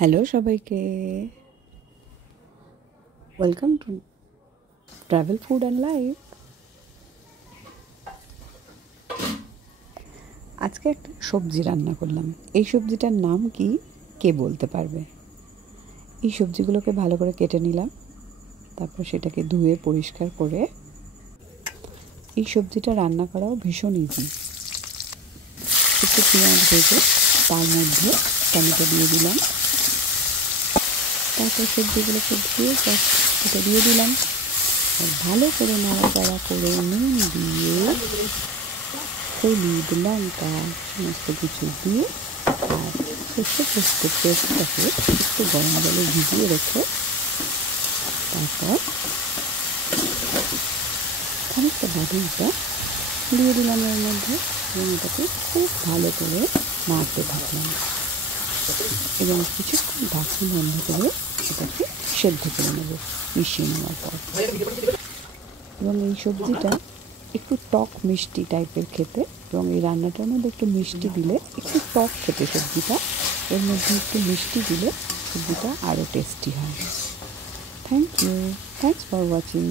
Hello সবাইকে, welcome to travel food and life. আজকে একটা সবজি রান্না করলাম। এই সবজিটার নাম কি কে বলতে পারবে? এই সবজিগুলোকে ভালো করে কেটে নিলাম, তারপর সেটাকে ধুয়ে পরিষ্কার করে। এই সবজিটা রান্না করাও ভীষণ ইজি। একটু পেঁয়াজ ভেজে তার মধ্যে টমেটো দিয়ে দিলাম, তারপর সবজিগুলোকে ধুয়ে এটা দিয়ে দিলাম, ভালো করে নাড়াচাড়া করে নুন দিয়ে হলুদ লঙ্কা সমস্ত কিছু দিয়ে আর সর্ষে পোস্তের পেস্টটাকে একটু গরম জলে ভিজিয়ে রেখে তারপর খানিকটা বাদামটা দিয়ে দিলাম এর মধ্যে এবং এটাকে খুব ভালো করে নাড়তে থাকলাম এবং কিছুক্ষণ ঢাকনা বন্ধ করে এটাকে সেদ্ধ করে নেব মিশিয়ে নেওয়ার পর। এবং এই সবজিটা একটু টক মিষ্টি টাইপের খেতে, এবং এই রান্নাটার মধ্যে একটু মিষ্টি দিলে, একটু টক খেতে সবজিটা, এর মধ্যে একটু মিষ্টি দিলে সবজিটা আরও টেস্টি হয়। Thank you, thanks for watching.